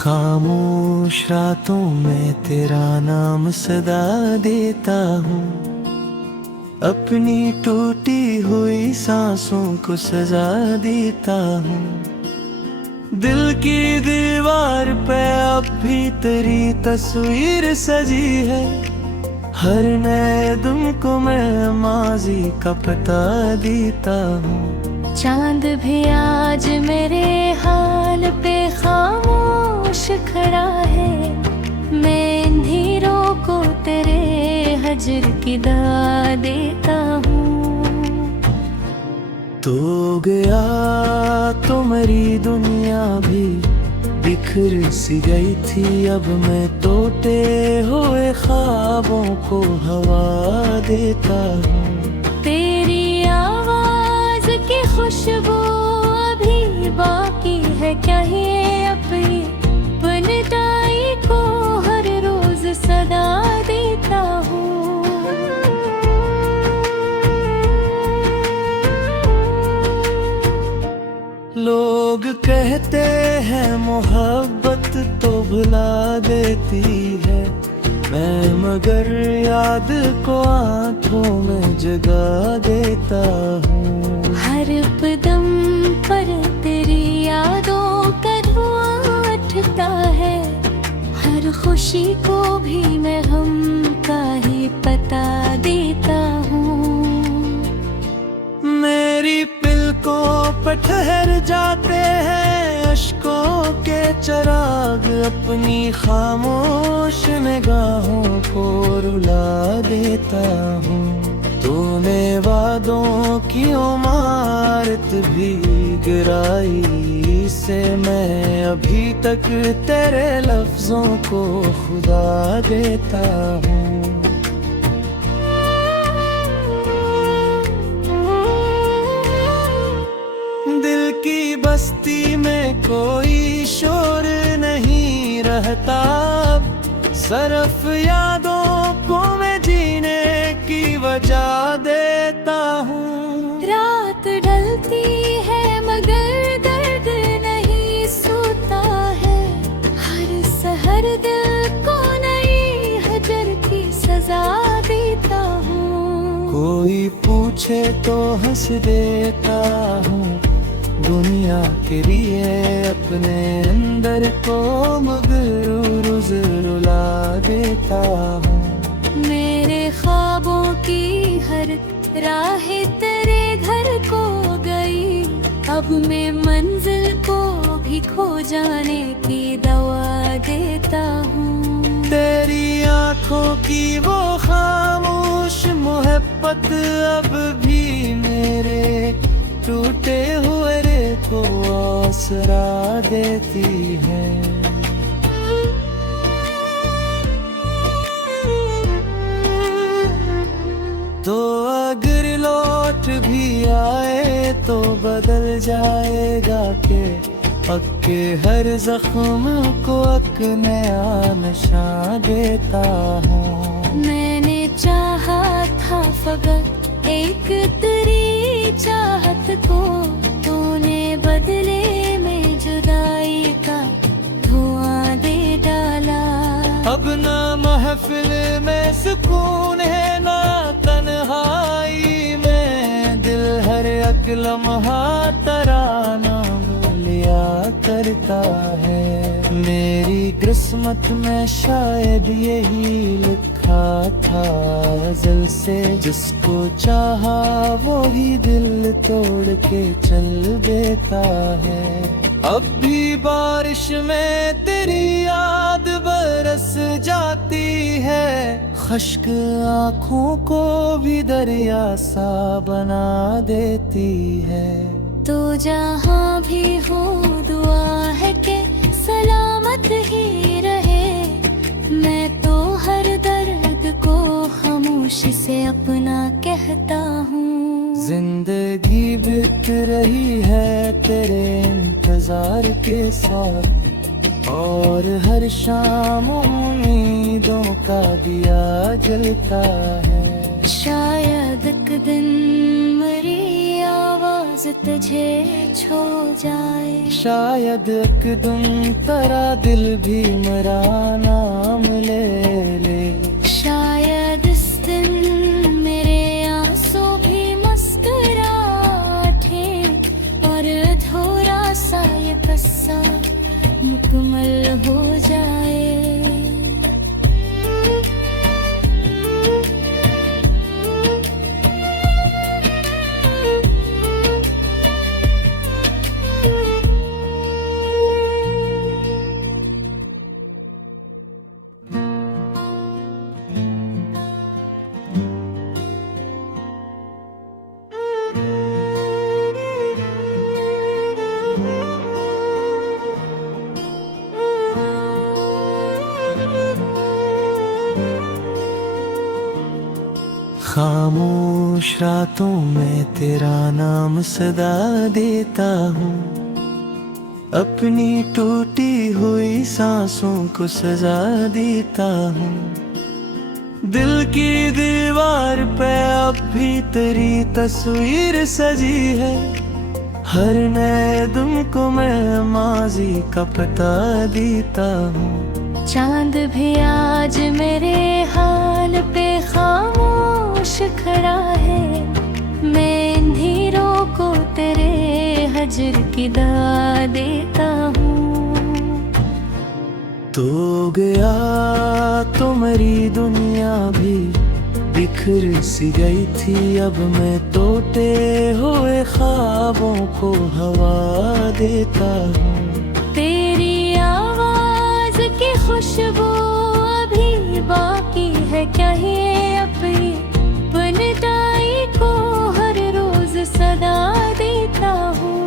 खामोश रातों में तेरा नाम सदा देता हूँ, अपनी टूटी हुई सांसों को सजा देता हूँ। दिल की दीवार पे अब भी तेरी तस्वीर सजी है, हर नए दिन को मैं माजी का पता देता हूँ। चांद भी आज मेरे हाल पे खामोश खड़ा है, मैं अंधेरों को तेरे हजर की दाद देता हूँ। तो गया तो मेरी दुनिया भी बिखर सी गई थी, अब मैं टूटे हुए ख्वाबों को हवा देता हूँ। तेरी आवाज की खुशबू अभी बाकी है क्या, ये अपनी बनताई को हर रोज सदा देता हूँ। लोग कहते हैं मोहब्बत तो भुला देती है, मैं मगर याद को आंखों में जगा देता हूँ। हर कदम पर तेरी यादों का धुआं उठता है, हर खुशी को भी मैं गम का ही पता देता हूँ। मेरी पलकों पर ठहर जाते हैं अश्कों के चिराग, अपनी खामोश निगाहों को रुला देता हूँ। तूने वादों की इमारत भी गिराई से मैं अभी तक तेरे लफ्जों को खुदा देता हूँ। दिल की बस्ती में कोई शोर नहीं रहता, सिर्फ यादों को मैं जीने की वजह देता हूँ। रात ढलती है मगर दर्द नहीं सोता है, हर सहर दिल को नई हजर की सजा देता हूँ। कोई पूछे तो हंस देता हूँ, दुनिया के लिए अपने अंदर को मगरूर रुला देता हूँ। मेरे ख्वाबों की हर राह तेरे घर को गई, अब मैं मंजिल को भी खो जाने की दवा देता हूँ। तेरी आंखों की वो खामोश मोहब्बत अब भी मेरे टूटे हुए रे को आसरा देती है। तो अगर लौट भी आए तो बदल जाएगा के पक्के हर जख्म को एक नया नशा देता हूँ। मैंने चाहा था फकत एक तेरी चाहत को, तूने बदले में जुदाई का धुआं दे डाला। अब ना महफिल में सुकून है ना तन्हाई में, दिल हर एक लम्हा तराना बोलिया करता है। मेरी किस्मत में शायद यही लिखा था अज़ल से, जिसको चाहा वो ही दिल तोड़ के चल देता है। अब भी बारिश में तेरी याद बरस जाती है, खश्क आँखों को भी दरिया सा बना देती है। तो जहाँ भी हो दुआ है कि सलामत ही रहे, मैं तो हर दर्द को खामोशी से अपना कहता हूँ। जिंदगी बीत रही है तेरे इंतजार के साथ, और हर शाम उम्मीदों का दिया जलता है। शायद एक दिन मेरी आवाज रोज तुझे छो जाए। शायद एक दिन तेरा दिल भी मेरा नाम ले ले। शायद इस दिन मेरे आंसू भी मुस्कुराते और अधूरा सा ये किस्सा मुकम्मल हो जाए। खामोश रातों में तेरा नाम सदा देता हूँ, अपनी टूटी हुई सांसों को सजा देता हूँ। दिल की दीवार पे अब भी तेरी तस्वीर सजी है, हर नए दिन को मैं माजी का पता देता हूँ। चांद भी आज मेरे हाल पे खामोश खड़ा है, मैं अंधेरों को तेरे हजर की दाद देता हूँ। तो गया तो मेरी दुनिया भी बिखर सी गई थी, अब मैं टूटे हुए ख्वाबों को हवा देता हूँ। तेरी आवाज की खुशबू अभी बाकी है क्या, ये अपनी बनताई को हर रोज सदा देता हूँ।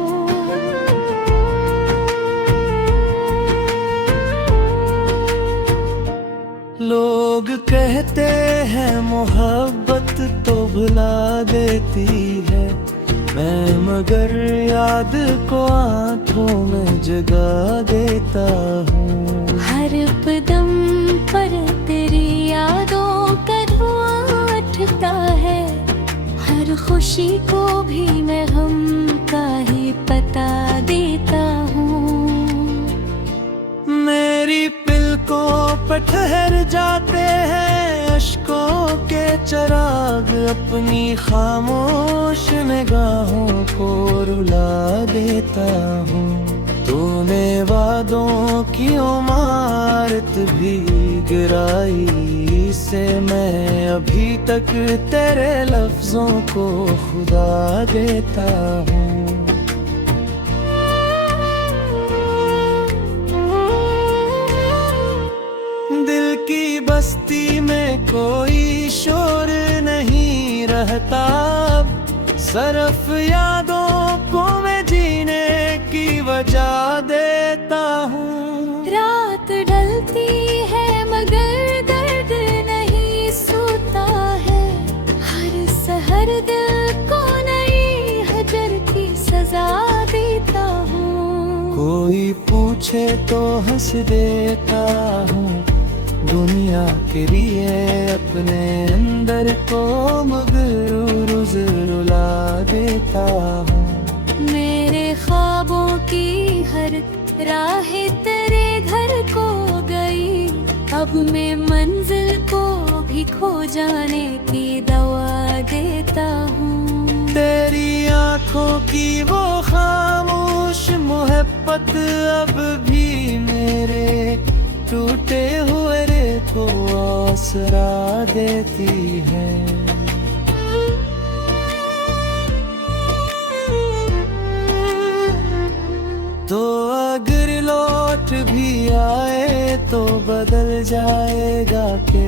लोग कहते हैं मोहब्बत तो भुला देती है, मैं मगर याद को आंखों में जगा देता हूँ। हर कदम पर तेरी यादों का धुआं उठता है, हर खुशी को भी मैं गम का ही पता देता हूँ। मेरी पलकों पर ठहर जाते हैं अश्कों के चिराग, अपनी खामोश निगाहों को रुला देता हूँ। तूने वादों की इमारत भी गिराई से मैं अभी तक तेरे लफ्जों को खुदा देता हूँ। दिल की बस्ती में कोई शोर नहीं रहता, सिर्फ यादों को मैं जीने की वजह देता हूँ। रात ढलती है मगर दर्द नहीं सोता है, हर सहर दिल को नई हजर की सजा देता हूँ। कोई पूछे तो हंस देता हूँ, दुनिया के लिए अपने अंदर को मगरूर रुला देता हूँ। मेरे ख्वाबों की हर राह तेरे घर को गई, अब मैं मंजिल को भी खो जाने की दवा देता हूँ। तेरी आंखों की वो खामोश मोहब्बत अब भी मेरे टूटे हुए रे को आसरा देती है। तो अगर लौट भी आए तो बदल जाएगा के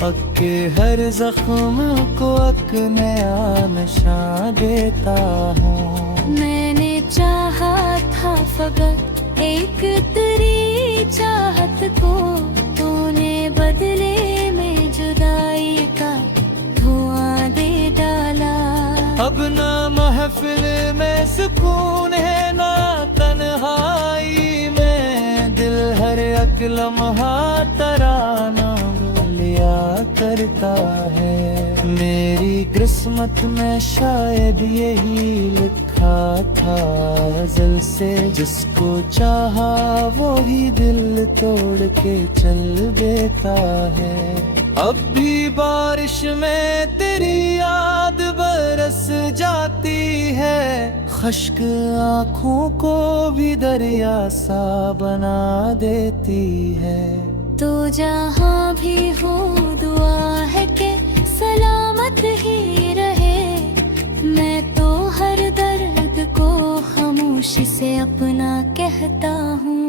पक्के हर जख्म को एक नया नशा देता हूँ। मैंने चाहा था फकत एक तेरी चाहत को, तूने बदले में जुदाई का धुआं दे डाला। अब ना महफिल में सुकून है ना तन्हाई में, दिल हर एक लम्हा तराना लिया करता है। मेरी किस्मत में शायद यही लिखा लिखा था अज़ल से, जिसको चाहा वो ही दिल तोड़ के चल देता है। अब भी बारिश में तेरी याद बरस जाती है, खश्क आँखों को भी दरिया सा बना देती है। तो जहाँ भी हो दुआ है कि सलामत ही रहे, मैं तो हर दर्द को खामोशी से अपना कहता हूँ।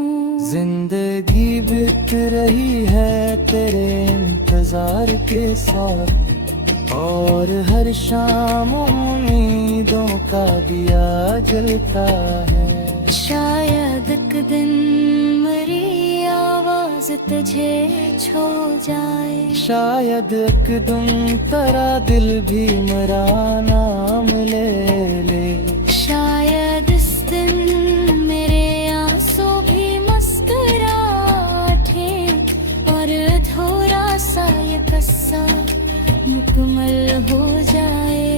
जिंदगी बीत रही है तेरे इंतजार के साथ, और हर शाम उम्मीदों का दिया जलता है। शायद एक दिन मेरी आवाज तुझे छो जाए, शायद एक दिन तेरा दिल भी मेरा नाम ले ले। शायद इस दिन मेरे आंसू भी मुस्कुराते, और अधूरा सा ये किस्सा मुकम्मल हो जाए।